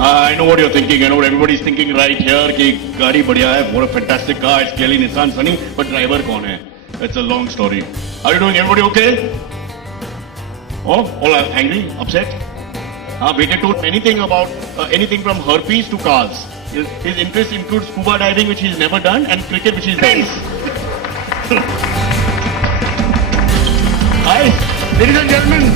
I know what you're thinking. I know what everybody's thinking right here. कि गाड़ी बढ़िया है, what a fantastic car. It's clearly Nissan Sunny, but driver कौन है? It's a long story. How are you doing? Everybody okay? Oh, all are angry, upset? Waited to anything about anything from herpes to cars. His interests include scuba diving, which he's never done, and cricket, which he's done. Hi, ladies and gentlemen.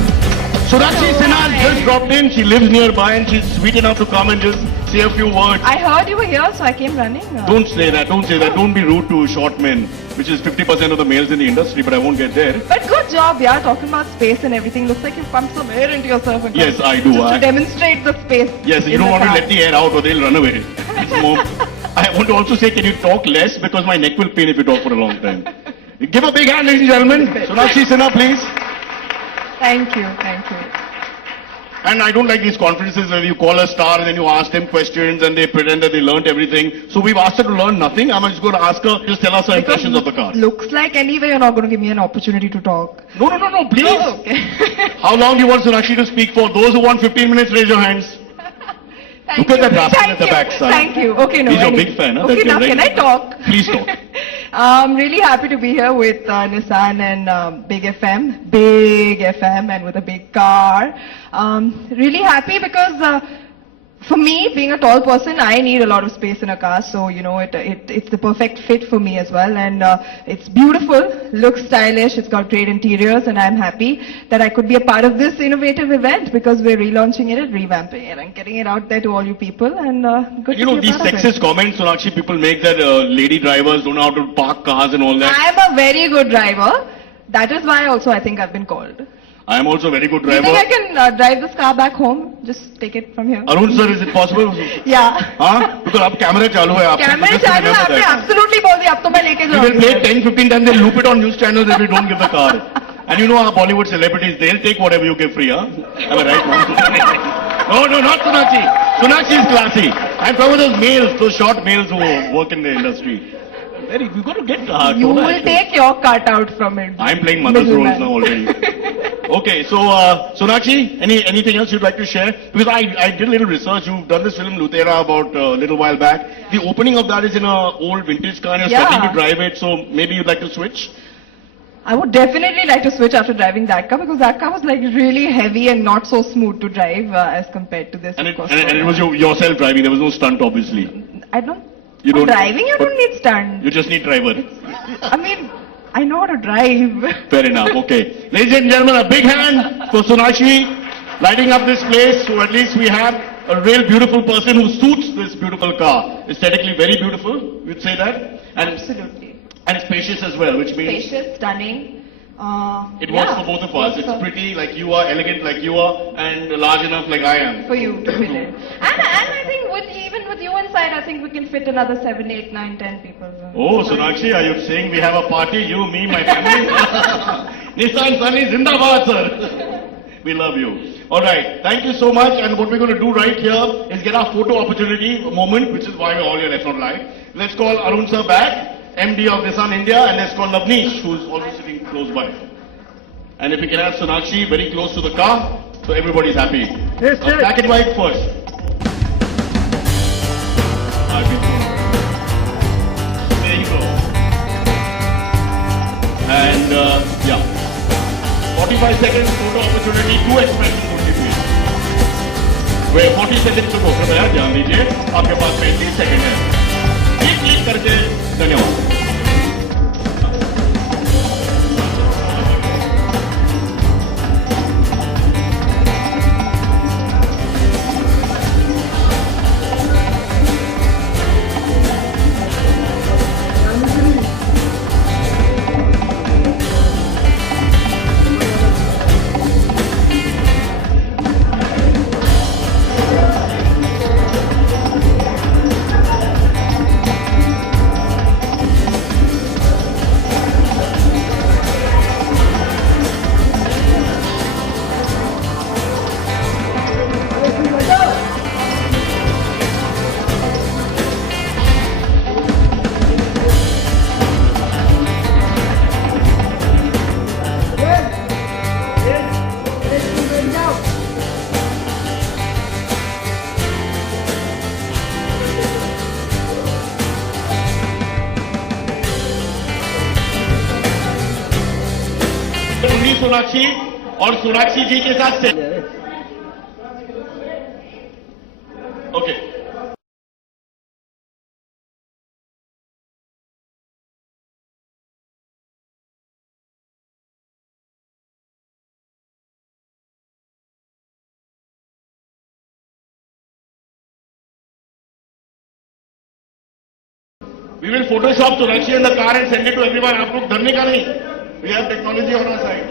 Sonakshi Sinha just dropped in. She lives nearby and she's sweet enough to come and just say a few words. I heard you were here, so I came running. Don't say that. Don't say that. Don't be rude to short men, which is 50% of the males in the industry, but I won't get there. But good job, yeah. Talking about space and everything. Looks like you've pumped some air into yourself. And Yes, I do. Just to demonstrate the space. Yes, you don't want to let the air out or they'll run away. It's more. I want to also say, can you talk less? Because my neck will pain if you talk for a long time. Give a big hand, ladies and gentlemen. Sonakshi Sinha, please. Thank you. Thank you. And I don't like these conferences where you call a star and then you ask them questions and they pretend that they learnt everything. So we've asked her to learn nothing. I'm just going to ask her, just tell us her impressions of the car. Looks like anyway you're not going to give me an opportunity to talk. No, please. Oh, okay. How long do you want Sonakshi to speak for? Those who want 15 minutes, raise your hands. Look at that rascal at the backside. Thank you. Okay, no. He's your big fan. Huh? Okay, now can I talk? Please talk. I'm really happy to be here with Nissan and Big FM and with a big car. Really happy because for me, being a tall person, I need a lot of space in a car. So, you know, it's the perfect fit for me as well. And it's beautiful, looks stylish, it's got great interiors, and I'm happy that I could be a part of this innovative event because we're relaunching it and revamping it and getting it out there to all you people. And good you to know, be a these part of sexist it. comments, Sonakshi, people make that lady drivers don't know how to park cars and all that. I'm a very good driver. That is why also I think I've been called. I am also a very good Do you driver. think I can drive this car back home? Just take it from here. Arun sir, is it possible? Yeah. Huh? Because अब camera चालू है आपका. कैमरे Just चालू है remember आपने that. absolutely बोल दिया अब तो मैं लेके We will play जाऊंगी. 10-15 times, they'll loop it on news channels if we don't give the car. And you know our Bollywood celebrities, they'll take whatever you give free, huh? Am I right? No, not Sonakshi. Sonakshi is classy. I'm talking about those males, those short males who work in the industry. We've got to get You will take your cut out from it. I'm playing mother's roles now already. Okay, so Sonakshi, anything else you'd like to share? Because I did a little research. You've done this film Lutera about a little while back. The opening of that is in an old vintage car and you're starting to drive it, so maybe you'd like to switch? I would definitely like to switch after driving that car because that car was like really heavy and not so smooth to drive as compared to this. And it was yourself driving, there was no stunt obviously. I don't. You don't, driving, you don't need stunt. You just need driver. I mean, I know how to drive. Fair enough, okay. Ladies and gentlemen, a big hand for Sonakshi lighting up this place. So at least we have a real beautiful person who suits this beautiful car. Aesthetically very beautiful, you'd say that? And Absolutely. And spacious as well, which means... Spacious, stunning. It works for both of us. It's pretty like you are, elegant like you are, and large enough like I am. For you to fit in. And I think even with you inside, I think we can fit another 7, 8, 9, 10 people. Oh, Sonakshi, are you saying we have a party? You, me, my family? Nissan Sunny, Zindabad, sir. We love you. Alright, thank you so much. And what we're going to do right here is get our photo opportunity moment, which is why we're all here, let's not lie. Let's call Arun sir back. MD of Nissan India, and let's call Lavneesh, who's also sitting close by. And if we can have Sonakshi very close to the car, so everybody's happy. Yes, sir. Black and white first. There you go. And yeah, 45 seconds photo opportunity, 2 expressions only please. Where 40 seconds to go. कृपया ध्यान दीजिए, आपके पास 35 second है. Click करके धन्यवाद. सोनाक्षी और सोनाक्षी जी के साथ से okay We will Photoshop Sonakshi in the car and send it to everyone. आप लोग डरने का नहीं. We have technology on our side.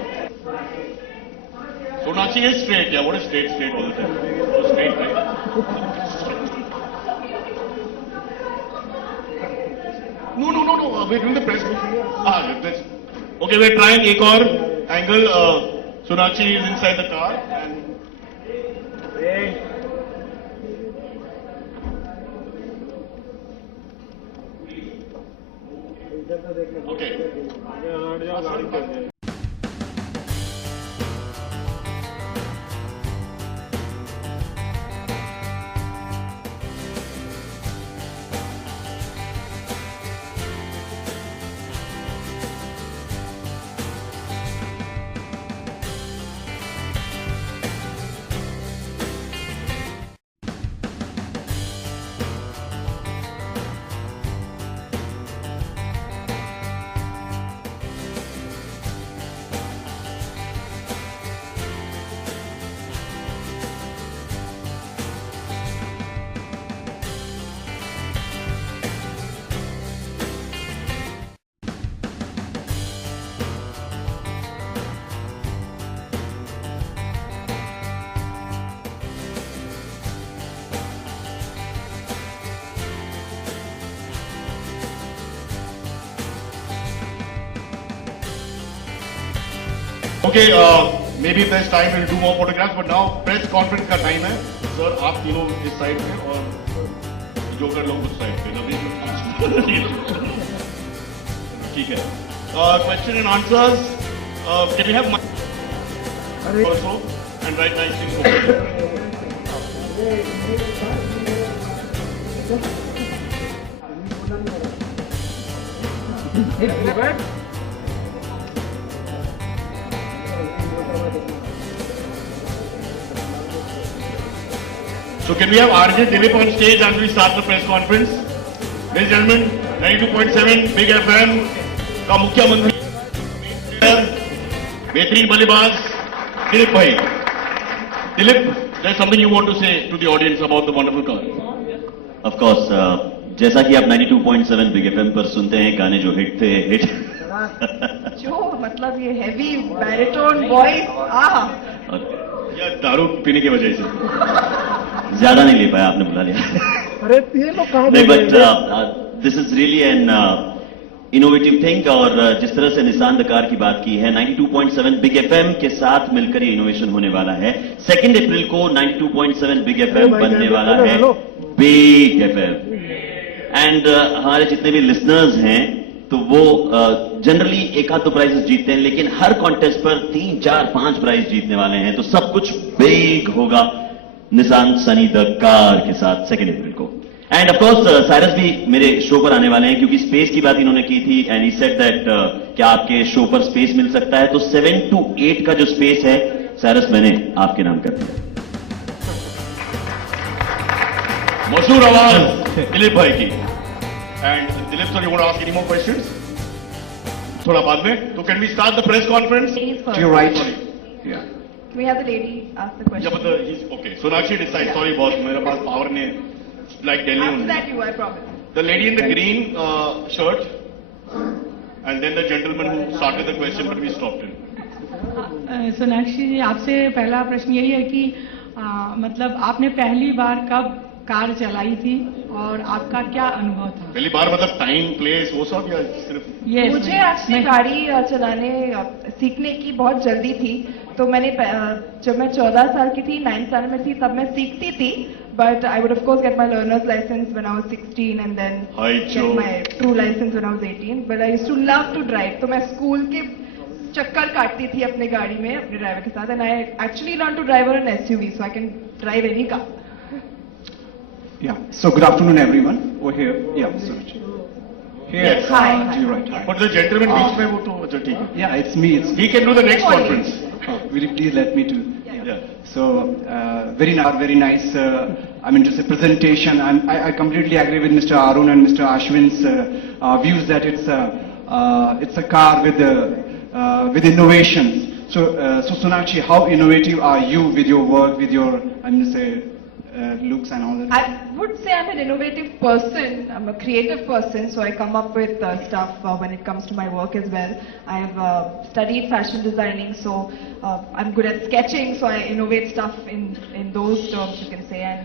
Sonakshi is straight. Yeah, what is straight? Straight all the time. So straight, right? No. We're doing the press briefing. This. Okay, we're trying एक और angle. Sonakshi is inside the car. Okay. Okay, maybe if there's time we'll do more photographs, but now press conference का time है. Sir, आप तीनों इस side पे और joker लोग उस side पे. ठीक है. Question and answers. Can we have mic also and write nice things over there. So can we have Arjun Dilip on stage as we start the press conference? Ladies and gentlemen, 92.7 Big FM का मुख्यमंत्री बेहतरीन बल्लेबाज दिलीप भाई. Dilip, there's something you want to say to the audience about the wonderful car. Of course, जैसा कि आप 92.7 Big FM पर सुनते हैं गाने जो हिट थे हिट जो मतलब ये हेवी बैरिटोन वॉइस या दारू पीने की वजह से ज्यादा नहीं ले पाया आपने बुला लिया. अरे ये लोग कहाँ नहीं but this is really an innovative thing और जिस तरह से निसान द कार की बात की है 92.7 बिग एफएम के साथ मिलकर ये इनोवेशन होने वाला है. 2 अप्रैल को 92.7 बिग एफएम बनने वाला है बिग एफएम. एंड हमारे जितने भी लिसनर्स हैं तो वो जनरली एक आध दो प्राइजेस जीतते हैं, लेकिन हर कॉन्टेस्ट पर 3, 4, 5 प्राइज जीतने वाले हैं. तो सब कुछ बिग होगा निसान सनी द कार के साथ 2 अप्रैल को. एंड ऑफ कोर्स साइरस भी मेरे शो पर आने वाले हैं क्योंकि स्पेस की बात इन्होंने की थी एंड ही सेड दैट क्या आपके शो पर स्पेस मिल सकता है. तो 7 to 8 का जो स्पेस है साइरस मैंने आपके नाम कर दिया. मशहूर आवाज दिलीप भाई की. And Dilip sir, you want to ask any more questions? थोड़ा बाद में. तो can we start the press conference? You right. या We have the lady ask the question. Yeah, but he's okay. Sonakshi decide. Yeah. Sorry, boss. मेरे पास power नहीं है. Like Delhi After only. that you, I promise. The lady in the green shirt, and then the gentleman who started the question, but we stopped him. Sonakshi जी, आपसे पहला प्रश्न यही है कि मतलब आपने पहली बार कब कार चलाई थी और आपका क्या अनुभव था? पहली बार मतलब टाइम, प्लेस, वो सब या सिर्फ? मुझे एक्चुअली गाड़ी चलाने सीखने की बहुत जल्दी थी. तो मैंने जब मैं 14 साल की थी, 9 साल में थी, तब मैं सीखती थी. But I would of course get my learner's license when I was 16 and then get my true license when I was 18. But I used to love to drive. तो मैं स्कूल के चक्कर काटती थी अपने गाड़ी में अपने ड्राइवर के साथ. And I actually learned to drive an SUV, so I can drive any car. Yeah. So good afternoon, everyone. Over here. Yeah. So here. Yes. Hi. You're right. Hi. But the gentleman बीच में वो तो अच्छा ठीक है. Yeah, it's me. It's He can do the next conference. will you please let me to? Yeah. So, very nice, I mean to say presentation. I completely agree with Mr. Arun and Mr. Ashwin's views that it's a car with innovations. So Sonakshi, how innovative are you with your work, with your, I'm going to say, looks and all that? I would say I'm an innovative person. I'm a creative person, so I come up with stuff when it comes to my work as well. I've studied fashion designing, so I'm good at sketching, so I innovate stuff in those terms, you can say. And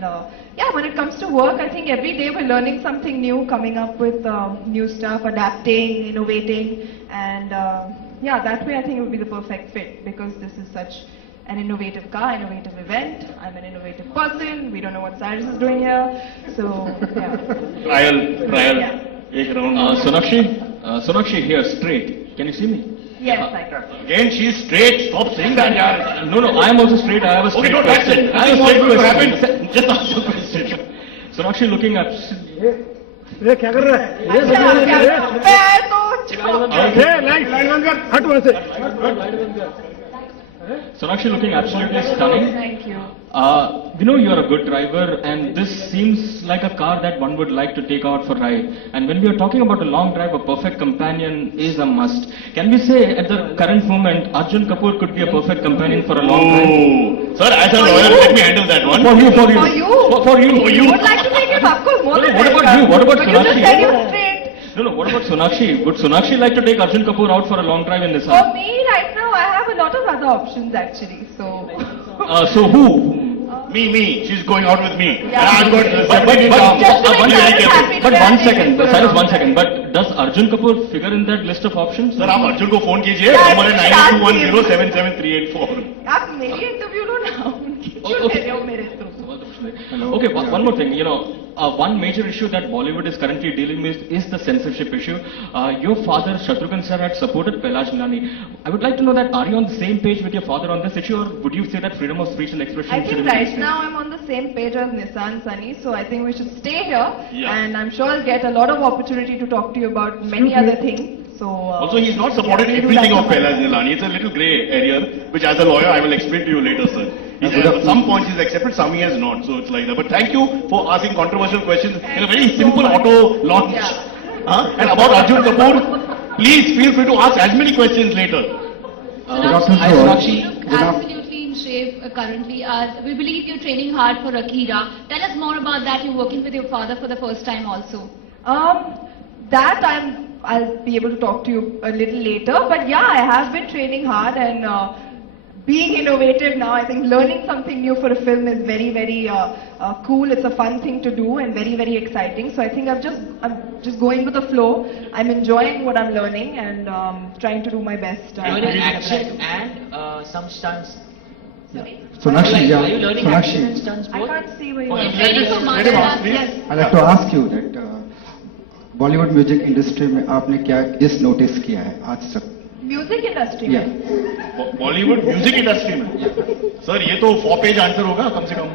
yeah, when it comes to work, I think every day we're learning something new, coming up with new stuff, adapting, innovating, and yeah, that way I think it would be the perfect fit, because this is such an innovative car, innovative event. I'm an innovative person. We don't know what Cyrus is doing here. So, yeah. Trial. Yeah. Ek round. Sonakshi here, straight. Can you see me? Yes, I can. Again, she's straight. Stop saying that, yaar. No, I am also straight. I have a Okay, straight no, that's question. it. I have a Nothing straight more to question. happen. Just ask the question. Sonakshi looking at. अच्छा, क्या? मैं तो Sonakshi looking absolutely stunning. Thank you. We know you are a good driver, and this seems like a car that one would like to take out for ride. And when we are talking about a long drive, a perfect companion is a must. Can we say at the current moment, Arjun Kapoor could be a perfect companion for a long drive? Oh, sir, as a lawyer, let me handle that one. For you. For you. For you. For you. You would like to take it, of course, more No, than what about welcome. you? What about But you just Sonakshi? said you're straight. No, what about Sonakshi? Would Sonakshi like to take Arjun Kapoor out for a long drive in this For house? me, right now, I have a lot of other options actually. So. So who? Me. She's going out with me. Yeah. And I've got Just to make Cyrus happy But today, one I'll take second, him for a Cyrus, long one drive. second. But does Arjun Kapoor figure in that list of options? Sir, आप अर्जुन को phone कीजिए Yeah, number है please ask him. 9210777384. आप मेरी interview लो ना उनकी क्यों ले रहे हो मेरे से? Okay, one more thing. One major issue that Bollywood is currently dealing with is the censorship issue. Your father, Shatrughan sir, had supported Kailash Nilani. I would like to know that, are you on the same page with your father on this issue, or would you say that freedom of speech and expression I should think be right restricted? now I'm on the same page as Nissan Sunny, so I think we should stay here, Yeah. and I'm sure I'll get a lot of opportunity to talk to you about many other things. So Also, he's not supported yeah, we'll do everything that of Kailash Nilani. It's a little grey area, which as a lawyer I will explain to you later, sir. At some points he's accepted, some he has not. So it's like that. But thank you for asking controversial questions in a very simple auto launch. Yeah. And about Arjun Kapoor, please feel free to ask as many questions later. Sonakshi, you look absolutely in shape currently. We believe you're training hard for Akira. Tell us more about that. You're working with your father for the first time also. That I'll be able to talk to you a little later. But yeah, I have been training hard and being innovative now. I think learning something new for a film is very, very cool. It's a fun thing to do and very, very exciting. So I think I'm just going with the flow. I'm enjoying what I'm learning and trying to do my best. You're in action and some stunts. Sorry? Sonakshi, are you learning action and stunts I both? can't see where you You're are. training for martial arts. Yes. I'd like to ask you that Bollywood music industry में आपने क्या इस notice किया है आज तक? Music industry Yeah. में Bollywood music industry में सर ये तो 4 पेज आंसर होगा कम से कम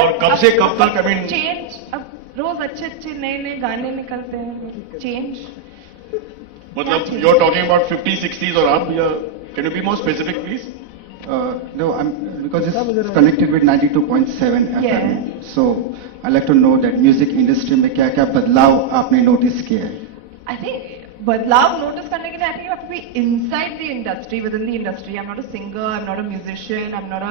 और कब से कब तक आई मीन चेंज अब रोज अच्छे अच्छे नए नए गाने निकलते हैं चेंज मतलब you are talking about 50s 60s और आप can you be more specific please No, because it's connected with 92.7 FM. Yeah. So I'd like to know that music industry में क्या क्या बदलाव आपने नोटिस किया है? I think बदलाव नोटिस करने के लिए I think you have to be inside the industry, within the industry. I'm not a singer, I'm not a musician, I'm not a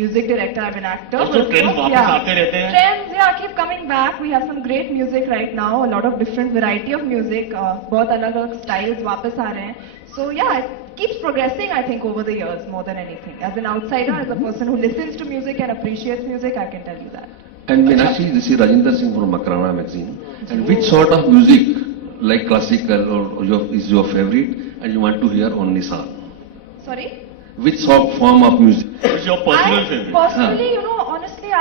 music director, I'm an actor. Also But trends so, वापस आते रहते हैं. Trends, yeah, keep coming back. We have some great music right now, a lot of different variety of music. बहुत अलग-अलग styles वापस आ रहे हैं. So yeah, it keeps progressing, I think, over the years more than anything. As an outsider, as a person who listens to music and appreciates music, I can tell you that. And Meenakshi, this is Rajinder Singh from Makrana magazine. And which sort of music, like classical is your favorite and you want to hear on Nissan? Sorry? Which sort form of music? What's your personal favorite? Personally, honestly, I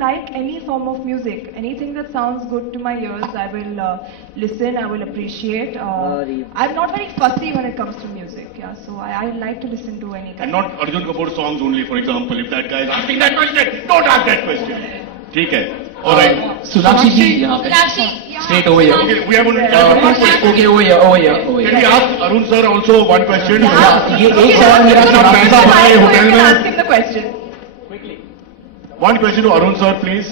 like any form of music. Anything that sounds good to my ears, I will listen, I will appreciate. I'm not very fussy when it comes to music, yeah. So I like to listen to any kind. And not Arjun Kapoor songs only, for example. If that guy is asking that question, don't ask that question. ठीक है. All right. Sonakshi ji, यहाँ पे. Sonakshi, Straight over here. Okay, we have only Okay, over here, over here, over Can we here. ask Arun sir also one question? ये एक सवाल मेरा अपना Sonakshi पैसा से बनाए You होटल can में. ask him the question. One question to Arun sir, please.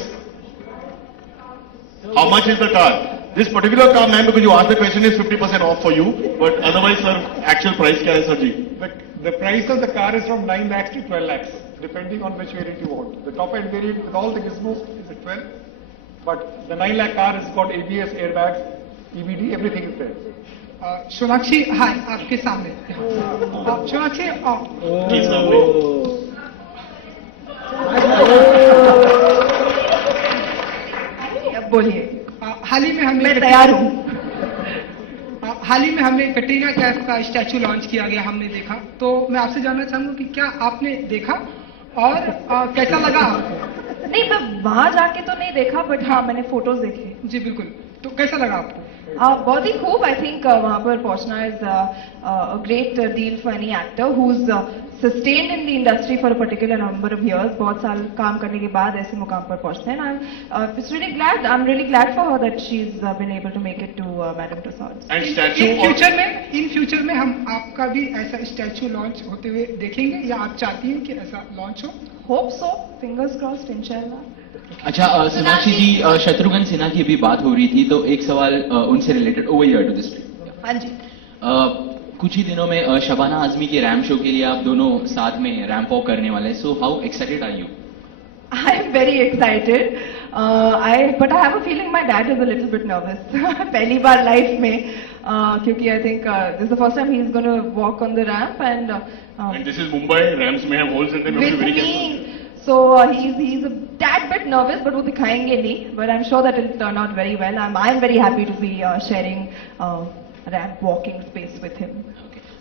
How much is the car? This particular car, ma'am, because you asked the question, is 50% off for you. But otherwise, sir, actual price क्या है, sir ji? The price of the car is from 9 lakhs to 12 lakhs, depending on which variant you want. The top end variant with all the gizmos is at 12, but the 9 lakh car has got ABS, airbags, EBD, everything is there. Sonakshi हाय आपके सामने Sonakshi Please, sir. अब बोलिए. हाल ही में हमने मैं तैयार हूँ. हाल ही में हमने कटरीना कैफ का स्टैचू लॉन्च किया गया हमने देखा तो मैं आपसे जानना चाहूंगा कि क्या आपने देखा और कैसा लगा आपको? नहीं, मैं वहां जाके तो नहीं देखा, बट हाँ मैंने फोटोज देखे. जी बिल्कुल, तो कैसा लगा आपको? बहुत ही खूब. आई थिंक वहाँ पर पहुंचना is a great deal for any actor who is sustained in the industry for a particular number of years. बहुत साल काम करने के बाद ऐसे मुकाम पर पहुंचते हैं. I am really glad for her that she is been able to make it to Madame Tussauds. And statue इन फ्यूचर में हम आपका भी ऐसा स्टैचू लॉन्च होते हुए देखेंगे या आप चाहती हैं कि ऐसा लॉन्च हो? होप सो, फिंगर्स क्रॉस्ड, इंशाल्लाह. अच्छा सोनाक्षी जी, शत्रुघ्न सिन्हा की अभी बात हो रही थी तो एक सवाल उनसे related over here to this. हाँ जी. कुछ ही दिनों में शबाना आजमी के रैम शो के लिए आप दोनों साथ में रैम्प वॉक करने वाले हैं. So how excited are you? I am very excited. But I have a feeling my dad is a little bit nervous. पहली बार लाइफ में क्योंकि I think this is the first time he is going to walk on the ramp and this is Mumbai. Ramps may have holes in them. with me. So he's a tad bit nervous, but वो दिखाएंगे नहीं. But I'm sure that it will turn out very well. I'm very happy to be sharing ramp walking space with him.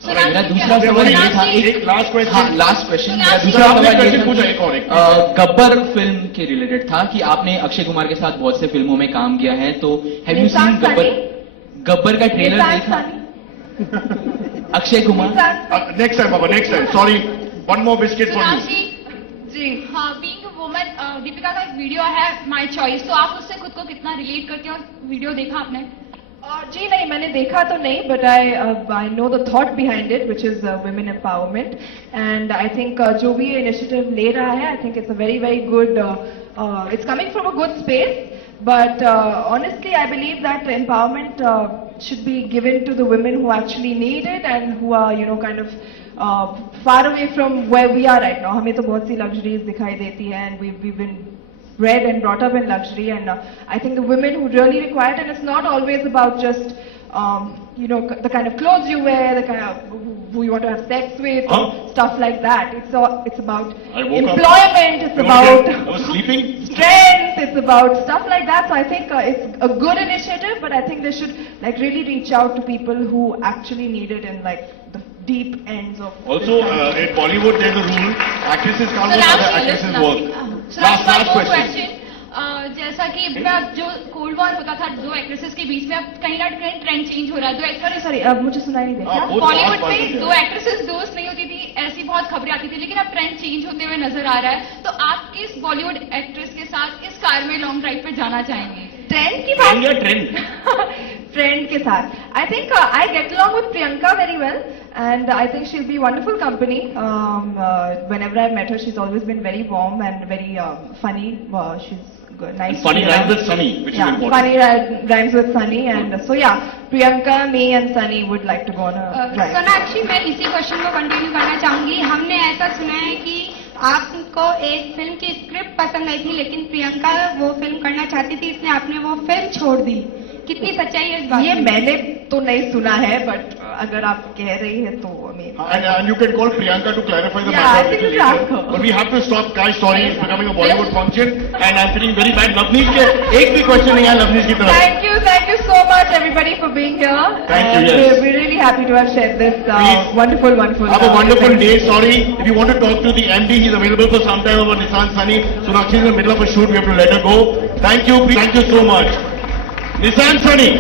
मेरा दूसरा सवाल ये था, एक last question. Last question. मेरा दूसरा दूसरा सवाल ये क्वेश्चन पूछा, एक और एक. था गब्बर फिल्म के रिलेटेड था कि आपने अक्षय कुमार के साथ बहुत से फिल्मों में काम किया है तो हैव यू सीन गब्बर का ट्रेलर देखा? Akshay Kumar. Next time, Baba. Next time. Sorry. One more biscuit for you. Sonakshi, जी. हाँ, बीइंग अ वुमन, दीपिका का एक वीडियो है माय चॉइस, तो आप उससे खुद को कितना रिलेट करते हैं और वीडियो देखा आपने? जी नहीं, मैंने देखा तो नहीं, but I know the thought behind it which is women empowerment. And I think जो भी इनिशिएटिव ले रहा है, I think it's a very very good, it's coming from a good space. But honestly, I believe that empowerment should be given to the women who actually need it and who are, you know, kind of far away from where we are right now. हमें तो बहुत सी luxuries दिखाई देती हैं and we've been bred and brought up in luxury, and I think the women who really require it, and it's not always about just you know, the kind of clothes you wear, the kind of who you want to have sex with, stuff like that. It's about employment, it's about I was sleeping. strength, it's about stuff like that. So I think it's a good initiative, but I think they should like really reach out to people who actually need it in like the deep ends of. Also, in Bollywood, there's a rule: actresses can't work, other actresses work. Last question. जैसा कि जो cold war होता था दो actresses के बीच में, अब कहीं ना कहीं ट्रेंड चेंज हो रहा है. दो एक्ट्रेस, सॉरी अब मुझे सुनाई नहीं देता. बॉलीवुड में दो एक्ट्रेसेस दोस्त नहीं होती थी, ऐसी बहुत खबरें आती थी, लेकिन अब ट्रेंड चेंज होते हुए नजर आ रहा है. तो आप किस बॉलीवुड एक्ट्रेस के साथ इस कार में लॉन्ग ड्राइव पे जाना चाहेंगे? ट्रेंड की बात. ट्रेंड फ्रेंड के साथ. I think I get along with Priyanka very well, and I think she'll be wonderful company. Whenever I've met her, she's always been very warm and very funny. She's good, nice. And funny rhymes with Sunny, which is important. Funny rhymes with Sunny, and so yeah, Priyanka, me, and Sunny would like to go on a drive. Sonakshi, मैं इसी question को continue करना चाहूंगी. हमने ऐसा सुना है कि आपको एक फिल्म की स्क्रिप्ट पसंद आई थी, लेकिन प्रियंका वो फिल्म करना चाहती थी, इसलिए आपने वो फिल्म छोड़ दी. कितनी सच्चाई है इस बात ये में? मैंने तो नहीं सुना है, बट अगर आप कह रही है तो And you can call Priyanka to clarify the Yeah, I matter. think you ask her. But we have to stop. Guys, sorry, it's becoming a Bollywood function, and I'm feeling very bad. Navneet के एक भी question नहीं है Navneet की तरफ. Thank you so much everybody for being here. Thank you, And yes. we're really happy to have shared this Please. wonderful. Have a wonderful day. Sorry, if you want to talk to the MD, he's available for some time over Nissan Sunny. Sonakshi is in the middle of a shoot. We have to let her go. Thank you so much. Nissan Sunny.